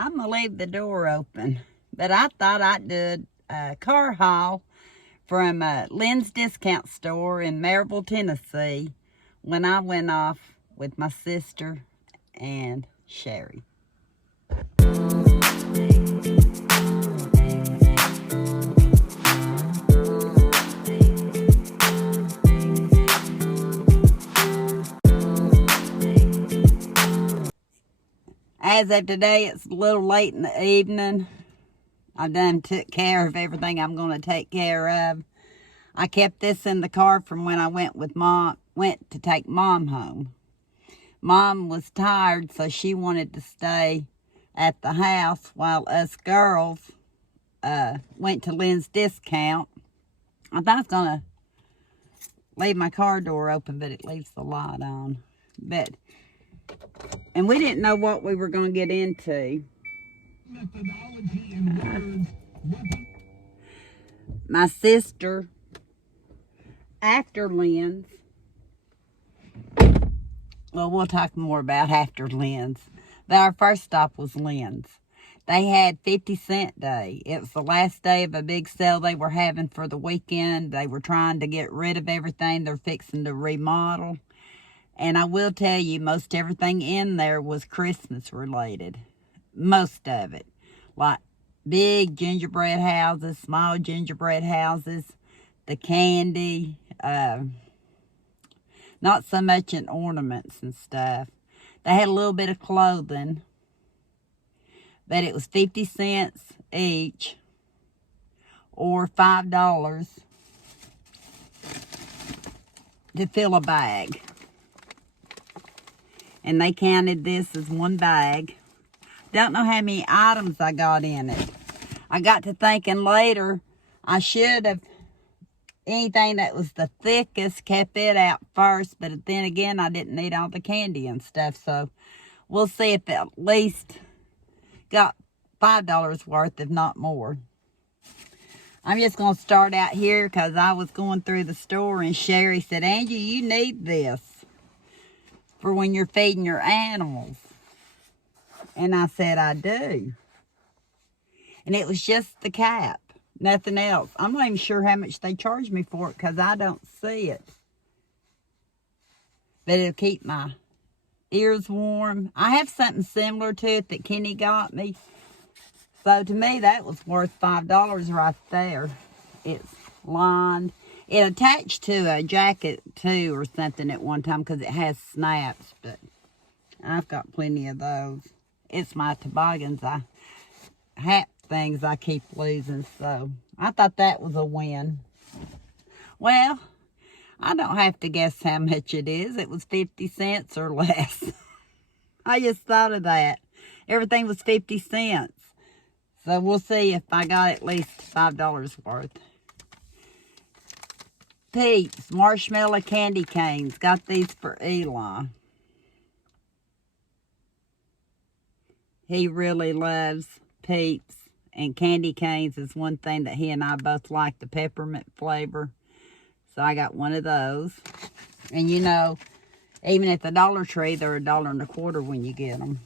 I'm going to leave the door open. But I thought I'd do a car haul from Lynn's discount store in Maryville, Tennessee, when I went off with my sister and Sherry. As of today, it's a little late in the evening. I done took care of everything I'm going to take care of. I kept this in the car from when I went to take Mom home. Mom was tired, so she wanted to stay at the house while us girls went to Lynn's discount. I thought I was going to leave my car door open, but it leaves the light on. And we didn't know what we were going to get into. My sister, after Lynn's, well, we'll talk more about after Lynn's, but our first stop was Lynn's. They had 50-cent day. It was the last day of a big sale they were having for the weekend. They were trying to get rid of everything. They're fixing to remodel. And I will tell you, most everything in there was Christmas related. Most of it. Like big gingerbread houses, small gingerbread houses, the candy, not so much in ornaments and stuff. They had a little bit of clothing, but it was 50 cents each or $5 to fill a bag. And they counted this as one bag. Don't know how many items I got in it. I got to thinking later, I should have, anything that was the thickest, kept it out first. But then again, I didn't need all the candy and stuff. So we'll see if at least got $5 worth, if not more. I'm just going to start out here because I was going through the store and Sherry said, Angie, you need this for when you're feeding your animals. And I said, I do. And it was just the cap, nothing else. I'm not even sure how much they charged me for it because I don't see it. But it'll keep my ears warm. I have something similar to it that Kenny got me. So to me, that was worth $5 right there. It's lined. It attached to a jacket too or something at one time because it has snaps, but I've got plenty of those. It's my toboggans, hat things I keep losing, so I thought that was a win. Well, I don't have to guess how much it is. It was 50 cents or less. I just thought of that. Everything was 50 cents. So we'll see if I got at least $5 worth. Peeps, marshmallow candy canes. Got these for Eli. He really loves Peeps. And candy canes is one thing that he and I both like, the peppermint flavor. So I got one of those. And you know, even at the Dollar Tree, they're $1.25 when you get them.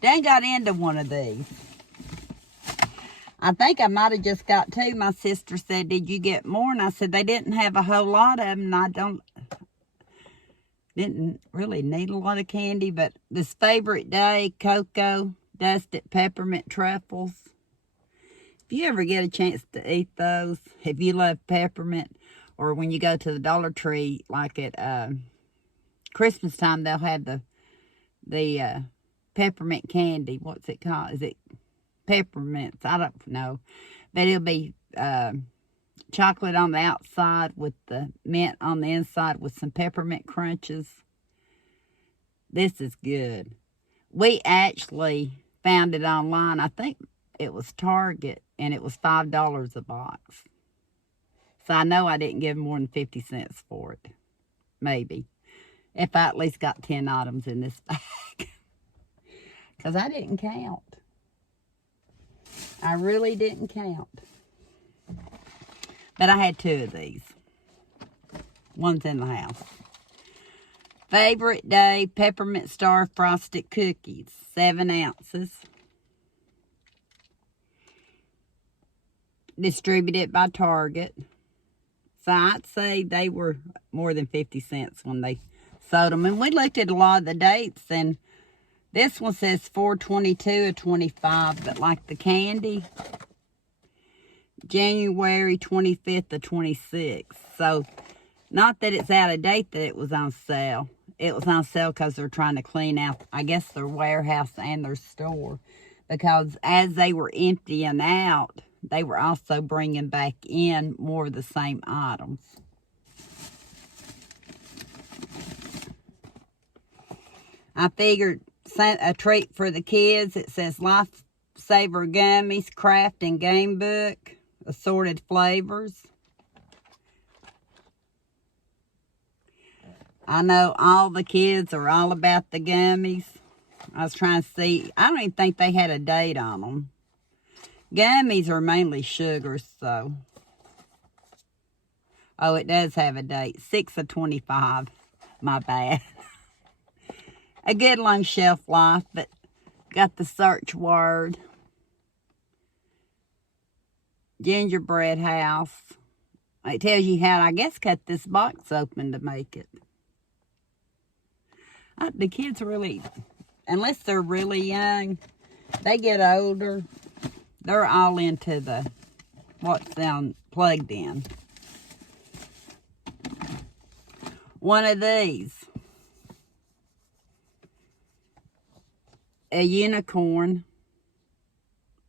Dang got into one of these. I think I might have just got two. My sister said, did you get more? And I said, they didn't have a whole lot of them. And I didn't really need a lot of candy. But this favorite day, cocoa, dusted peppermint truffles. If you ever get a chance to eat those, if you love peppermint, or when you go to the Dollar Tree, like at Christmas time, they'll have the peppermint candy. What's it called? Is it peppermints? I don't know. But it'll be chocolate on the outside with the mint on the inside with some peppermint crunches. This is good. We actually found it online. I think it was Target, and it was $5 a box. So I know I didn't give more than 50 cents for it. Maybe. If I at least got 10 items in this bag. Because I didn't count. I really didn't count. But I had two of these. One's in the house. Favorite Day Peppermint Star Frosted Cookies, 7 ounces. Distributed by Target. So I'd say they were more than 50 cents when they sold them. And we looked at a lot of the dates, and this one says 4/22 of 25, but like the candy, January 25th of 26. So not that it's out of date that it was on sale. It was on sale because they're trying to clean out, I guess, their warehouse and their store. Because as they were emptying out, they were also bringing back in more of the same items. I figured a treat for the kids. It says Lifesaver Gummies, Craft and Game Book, assorted flavors. I know all the kids are all about the gummies. I was trying to see. I don't even think they had a date on them. Gummies are mainly sugars, so. Oh, it does have a date. 6 of 25. My bad. A good long shelf life, but got the search word. Gingerbread house. It tells you how to, I guess, cut this box open to make it. The kids really, unless they're really young, they get older, they're all into what's plugged in. One of these, a unicorn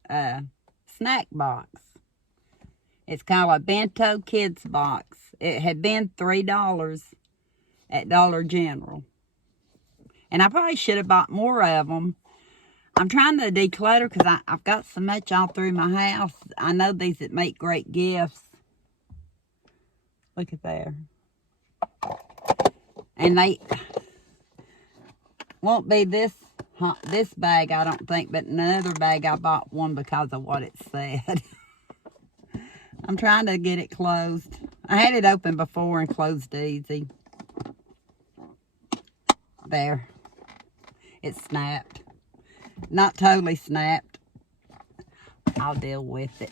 snack box. It's called a Bento Kids Box. It had been $3 at Dollar General. And I probably should have bought more of them. I'm trying to declutter because I've got so much all through my house. I know these that make great gifts. Look at there. And they won't be this bag, I don't think, but another bag I bought one because of what it said. I'm trying to get it closed. I had it open before and closed easy. There. It snapped. Not totally snapped. I'll deal with it.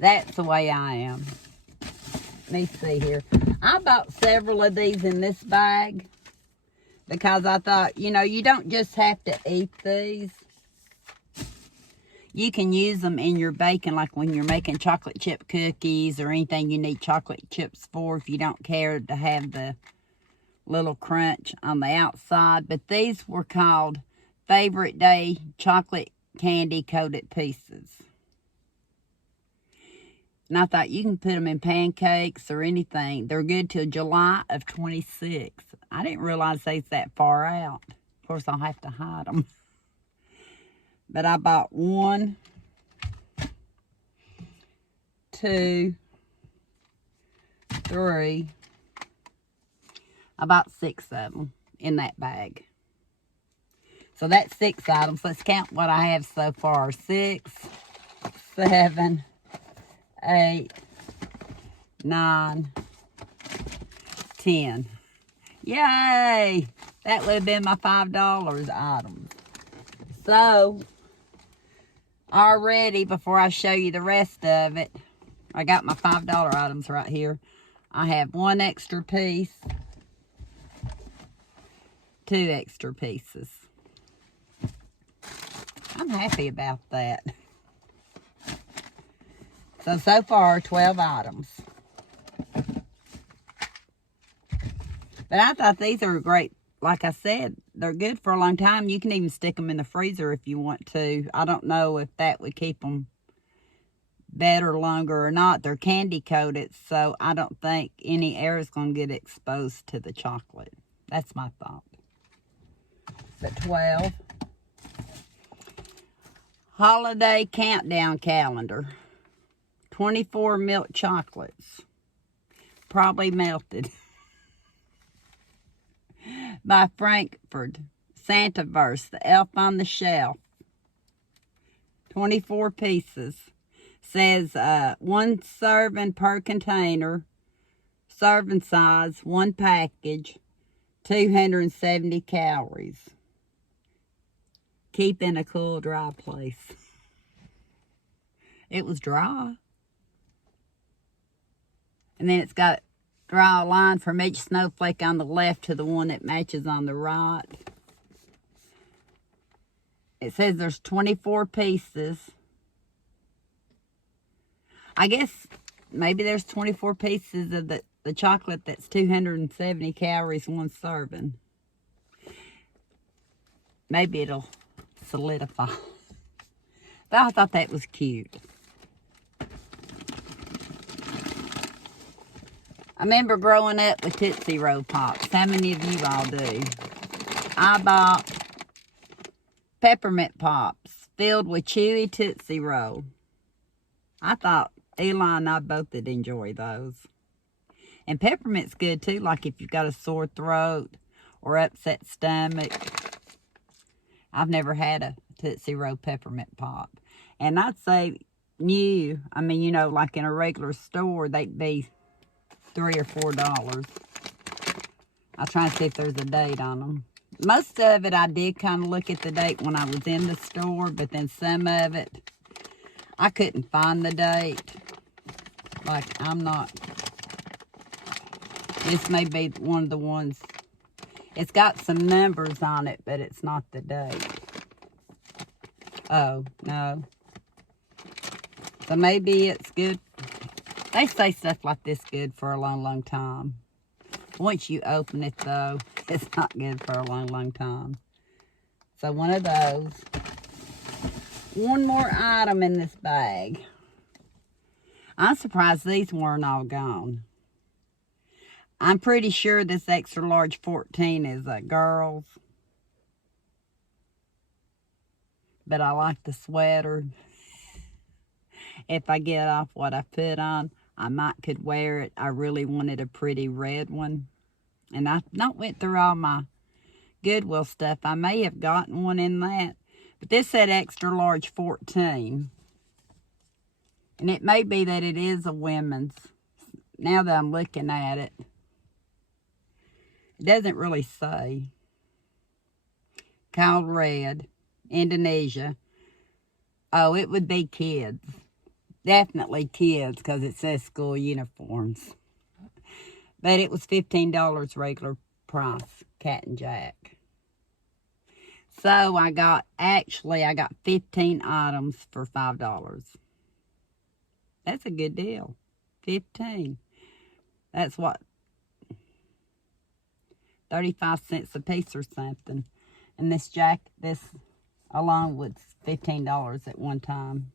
That's the way I am. Let me see here. I bought several of these in this bag because I thought, you don't just have to eat these. You can use them in your baking, like when you're making chocolate chip cookies or anything you need chocolate chips for if you don't care to have the little crunch on the outside. But these were called Favorite Day Chocolate Candy Coated Pieces. And I thought you can put them in pancakes or anything. They're good till July of 26. I didn't realize they's that far out. Of course, I'll have to hide them. But I bought 1, 2, 3. I bought 6 of them in that bag. So that's 6 items. Let's count what I have so far. 6, 7, 8, 9, 10. Yay! That would have been my $5 items. So, already, before I show you the rest of it, I got my $5 items right here. I have 1 extra piece, 2 extra pieces. I'm happy about that. So far, 12 items. But I thought these are great. Like I said, they're good for a long time. You can even stick them in the freezer if you want to. I don't know if that would keep them better longer or not. They're candy coated, so I don't think any air is going to get exposed to the chocolate. That's my thought. But 12. Holiday Countdown Calendar. 24 milk chocolates. Probably melted. By Frankfurt. Santaverse, the Elf on the Shelf. 24 pieces. Says 1 serving per container. serving size, one package, 270 calories. Keep in a cool, dry place. It was dry. And then it's got draw a line from each snowflake on the left to the one that matches on the right. It says there's 24 pieces. I guess maybe there's 24 pieces of the chocolate that's 270 calories one serving. Maybe it'll solidify. But I thought that was cute. I remember growing up with Tootsie Roll Pops. How many of you all do? I bought peppermint pops filled with chewy Tootsie Roll. I thought Eli and I both did enjoy those. And peppermint's good too, like if you've got a sore throat or upset stomach. I've never had a Tootsie Roll peppermint pop. And I'd say new, I mean, you know, like in a regular store, they'd be $3 or $4. I'll try and see if there's a date on them. Most of it, I did kind of look at the date when I was in the store, but then some of it, I couldn't find the date. Like, this may be one of the ones. It's got some numbers on it, but it's not the date. Oh, no. So maybe it's good. They say stuff like this good for a long, long time. Once you open it, though, it's not good for a long, long time. So one of those. One more item in this bag. I'm surprised these weren't all gone. I'm pretty sure this extra large 14 is a girl's. But I like the sweater. If I get off what I put on, I might could wear it. I really wanted a pretty red one. And I not went through all my Goodwill stuff. I may have gotten one in that. But this said extra large 14. And it may be that it is a women's. Now that I'm looking at it. It doesn't really say. Called red. Indonesia. Oh, it would be kids. Definitely kids, because it says school uniforms. But it was $15 regular price, Cat and Jack. So I got 15 items for $5. That's a good deal. 15. That's what, 35 cents a piece or something. And this along was $15 at one time.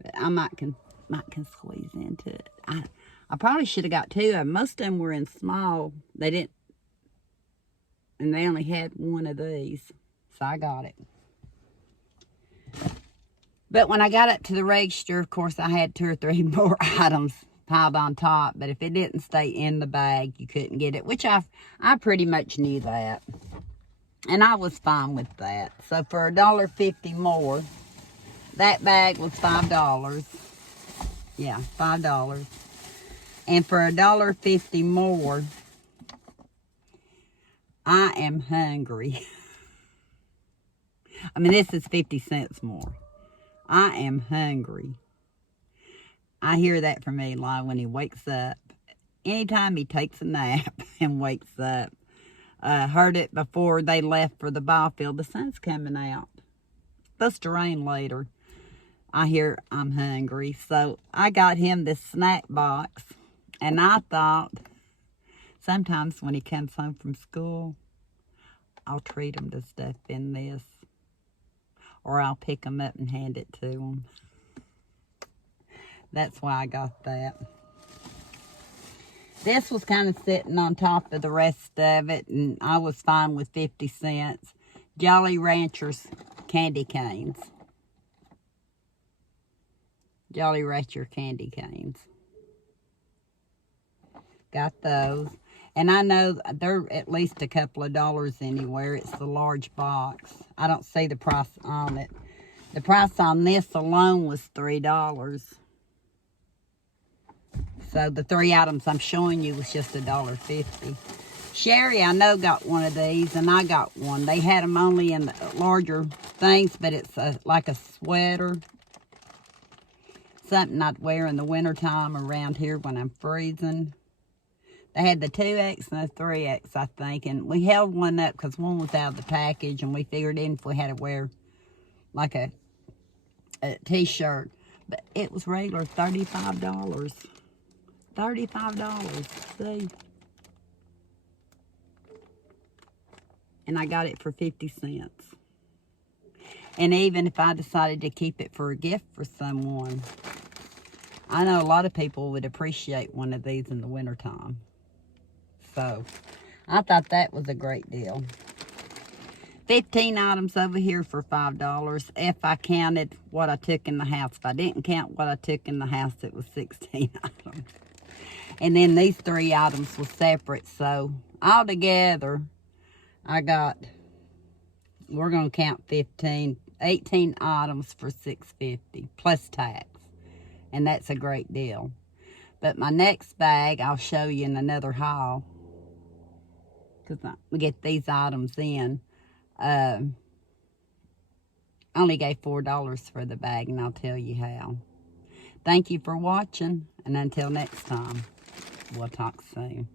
But I might can squeeze into it. I probably should have got two of them. Most of them were in small. They didn't, and they only had one of these. So I got it. But when I got up to the register, of course, I had 2 or 3 more items piled on top. But if it didn't stay in the bag, you couldn't get it, which I pretty much knew that. And I was fine with that. So for $1.50 more, that bag was $5. Yeah, $5. And for $1.50 more, I am hungry. I mean, this is 50 cents more. I am hungry. I hear that from Eli when he wakes up. Anytime he takes a nap and wakes up. Heard it before they left for the ball field. The sun's coming out. It's supposed to rain later. I hear I'm hungry. So I got him this snack box. And I thought, sometimes when he comes home from school, I'll treat him to stuff in this. Or I'll pick him up and hand it to him. That's why I got that. This was kind of sitting on top of the rest of it, and I was fine with 50 cents. Jolly Ranchers candy canes. Jolly Rancher candy canes. Got those. And I know they're at least a couple of dollars anywhere. It's the large box. I don't see the price on it. The price on this alone was $3. So the 3 items I'm showing you was just $1.50. Sherry, I know, got one of these, and I got one. They had them only in the larger things, but it's like a sweater. Something I'd wear in the wintertime around here when I'm freezing. They had the 2X and the 3X, I think, and we held one up because one was out of the package, and we figured in if we had to wear like a t-shirt. But it was regular $35. $35, see? And I got it for 50 cents. And even if I decided to keep it for a gift for someone, I know a lot of people would appreciate one of these in the wintertime. So, I thought that was a great deal. 15 items over here for $5 if I counted what I took in the house. If I didn't count what I took in the house, it was 16 items. And then these 3 items were separate. So, altogether, I got, we're going to count 18 items for $6.50 plus tax. And that's a great deal. But my next bag, I'll show you in another haul. Because we get these items in. I only gave $4 for the bag, and I'll tell you how. Thank you for watching, and until next time, we'll talk soon.